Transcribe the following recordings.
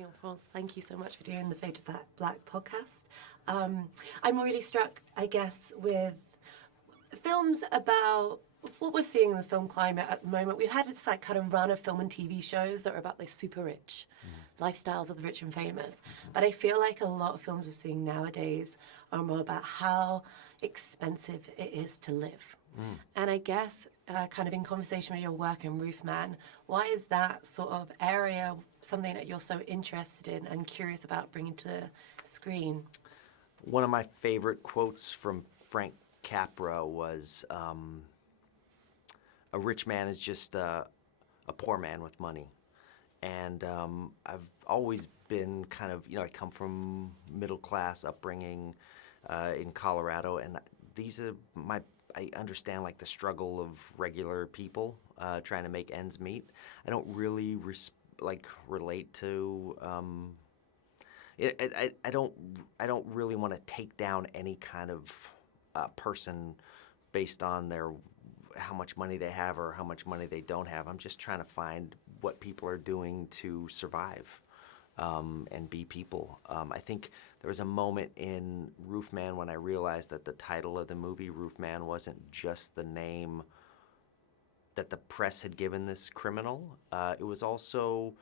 Cianfrance, thank you so much for doing the Fade to Black podcast. I'm really struck, I guess, with films about what we're seeing in the film climate at the moment. We've had this like kind of run of film and TV shows that are about the super rich lifestyles of the rich and famous. But I feel like a lot of films we're seeing nowadays are more about how expensive it is to live. And I guess kind of in conversation with your work in Roofman, why is that sort of area something that you're so interested in and curious about bringing to the screen? One of my favorite quotes from Frank Capra was, a rich man is just a poor man with money. And I've always been kind of, I come from middle class upbringing in Colorado, and these are I understand like the struggle of regular people trying to make ends meet. I don't really relate to. I don't really want to take down any kind of person based on how much money they have or how much money they don't have. I'm just trying to find what people are doing to survive and be people. I think there was a moment in Roofman when I realized that the title of the movie, Roofman, wasn't just the name that the press had given this criminal. It was also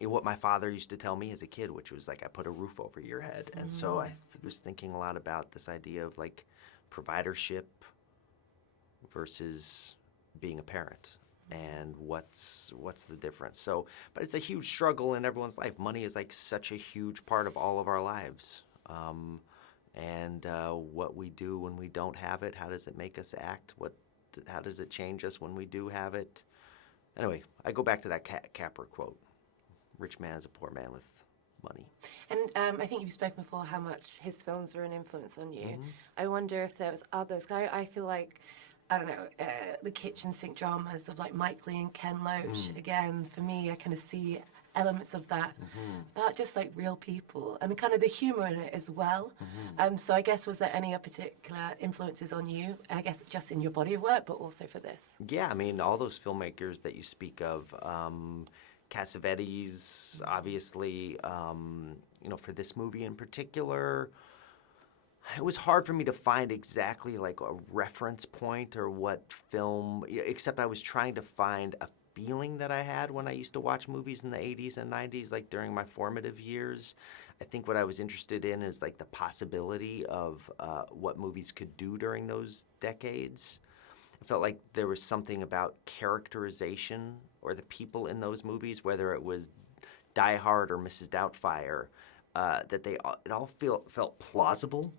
what my father used to tell me as a kid, which was like, I put a roof over your head. And so I was thinking a lot about this idea of like providership versus being a parent, and what's the difference. So, but it's a huge struggle in everyone's life. Money is like such a huge part of all of our lives, and what we do when we don't have it, how does it make us act? How does it change us when we do have it? Anyway, I go back to that Capra quote: "Rich man is a poor man with money." And I think you've spoken before how much his films were an influence on you. I wonder if there was others. I feel like, I don't know, the kitchen sink dramas of like Mike Leigh and Ken Loach. Again, for me, I kind of see elements of that, but just like real people and kind of the humor in it as well. So I guess, was there any particular influences on you? I guess just in your body of work, but also for this? Yeah, I mean, all those filmmakers that you speak of, Cassavetes, obviously, for this movie in particular. It was hard for me to find exactly like a reference point or what film, except I was trying to find a feeling that I had when I used to watch movies in the 80s and 90s, like during my formative years. I think what I was interested in is like the possibility of what movies could do during those decades. I felt like there was something about characterization or the people in those movies, whether it was Die Hard or Mrs. Doubtfire, that it all felt plausible.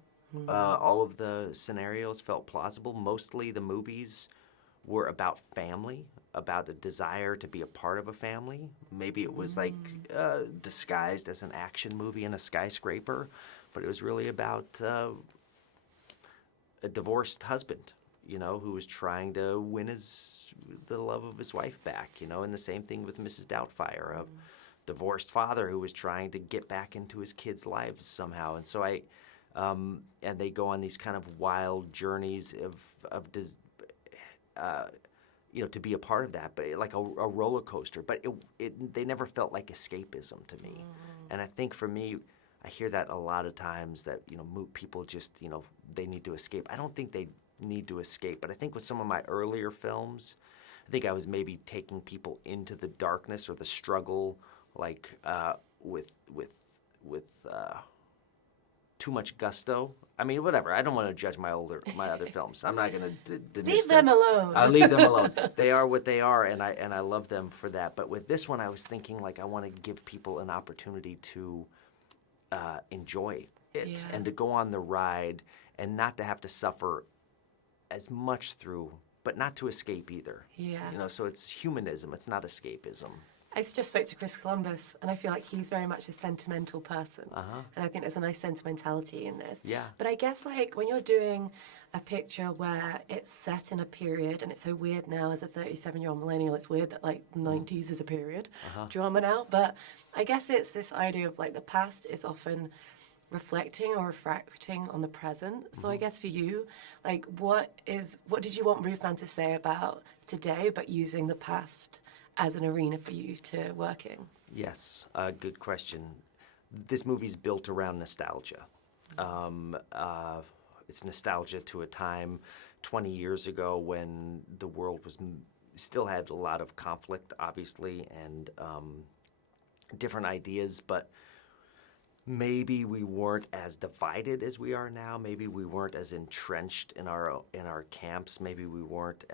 All of the scenarios felt plausible. Mostly the movies were about family, about a desire to be a part of a family. Maybe it was like disguised as an action movie in a skyscraper, but it was really about a divorced husband, who was trying to win the love of his wife back, and the same thing with Mrs. Doubtfire, a divorced father who was trying to get back into his kids' lives somehow. And so and they go on these kind of wild journeys to be a part of that, but like a roller coaster. But they never felt like escapism to me. And I think for me, I hear that a lot of times that people just they need to escape. I don't think they need to escape, but I think with some of my earlier films, I think I was maybe taking people into the darkness or the struggle, like with too much gusto. I mean, whatever. I don't want to judge my other films. I'm not going to dismiss Leave them alone. I'll leave them alone. They are what they are, and I love them for that. But with this one, I was thinking like I want to give people an opportunity to enjoy it and to go on the ride and not to have to suffer as much through, but not to escape either. Yeah. So it's humanism. It's not escapism. I just spoke to Chris Columbus, and I feel like he's very much a sentimental person. And I think there's a nice sentimentality in this. Yeah. But I guess, like, when you're doing a picture where it's set in a period, and it's so weird now as a 37-year-old millennial, it's weird that, like, 90s is a period drama now. But I guess it's this idea of, like, the past is often reflecting or refracting on the present. So I guess for you, like, what did you want Roofman to say about today, but using the past as an arena for you to work in? Yes, good question. This movie's built around nostalgia. It's nostalgia to a time 20 years ago when the world was still had a lot of conflict, obviously, and different ideas, but maybe we weren't as divided as we are now. Maybe we weren't as entrenched in our camps. Maybe we weren't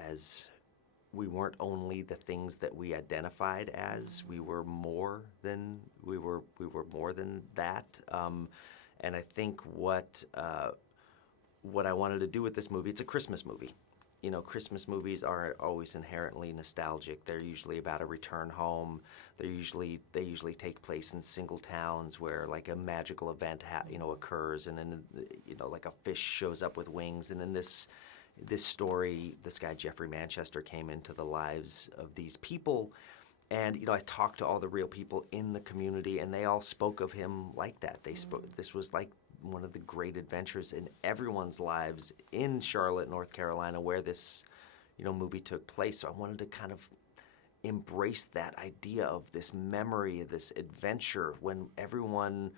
only the things that we identified as. We were more than that. And I think what I wanted to do with this movie, it's a Christmas movie. You know, Christmas movies are always inherently nostalgic. They're usually about a return home. They usually take place in single towns where like a magical event occurs, and then like a fish shows up with wings. And in this story, this guy Jeffrey Manchester came into the lives of these people, and I talked to all the real people in the community, and they all spoke of him like that. They spoke. This was like one of the great adventures in everyone's lives in Charlotte, North Carolina, where this, movie took place. So I wanted to kind of embrace that idea of this memory, of this adventure, when everyone,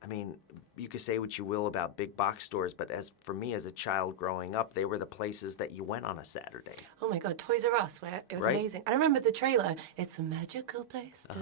I mean, you could say what you will about big box stores, but for me as a child growing up, they were the places that you went on a Saturday. Oh my God, Toys R Us, where it was Right? amazing. I remember the trailer. It's a magical place. I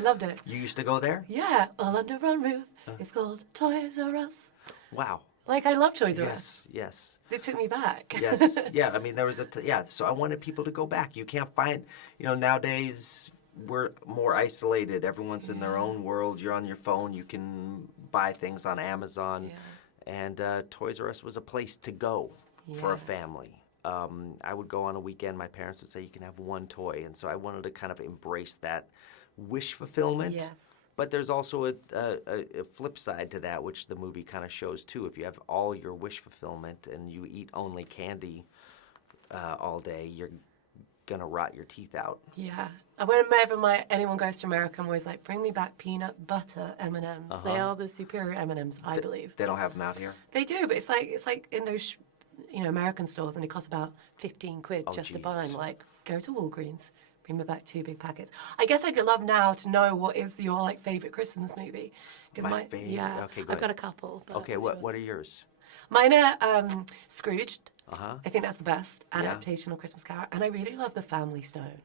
loved it. You used to go there? Yeah, all under one roof. It's called Toys R Us. Wow. Like, I love Toys R Us. Yes. It took me back. Yes. Yeah. I mean, there was so I wanted people to go back. You can't find, nowadays we're more isolated. Everyone's in their own world. You're on your phone. You can buy things on Amazon. Yeah. And Toys R Us was a place to go for a Yeah. family. I would go on a weekend. My parents would say, you can have one toy. And so I wanted to kind of embrace that wish fulfillment. Yes. But there's also a flip side to that, which the movie kind of shows too. If you have all your wish fulfillment and you eat only candy all day, you're going to rot your teeth out. Yeah. And whenever anyone goes to America, I'm always like, bring me back peanut butter M&Ms. They are the superior M&Ms, I believe. They don't have them out here? They do, but it's like in those, American stores, and it costs about 15 quid just to buy them. Like, go to Walgreens, bring me back 2 big packets. I guess I'd love now to know what is your favorite Christmas movie. My favorite? Yeah, Okay, good. I've got a couple. But Okay, what are yours? Mine are Scrooged. Uh-huh. I think that's the best adaptation of Christmas Carol, and I really love The Family Stone.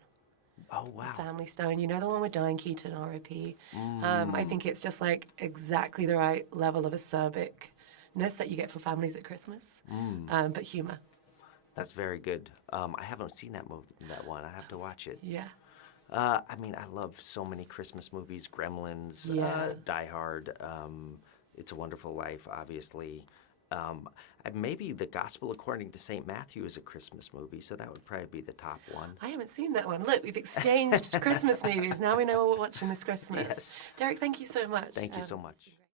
Oh, wow. Family Stone, the one with Diane Keaton, R.I.P. I think it's just like exactly the right level of acerbicness that you get for families at Christmas, but humor. That's very good. I haven't seen that one. I have to watch it. Yeah. I mean, I love so many Christmas movies. Gremlins, Die Hard, It's a Wonderful Life, obviously. Maybe The Gospel According to St. Matthew is a Christmas movie, so that would probably be the top one. I haven't seen that one. Look, we've exchanged Christmas movies. Now we know what we're watching this Christmas. Yes. Derek, thank you so much. Thank you so much.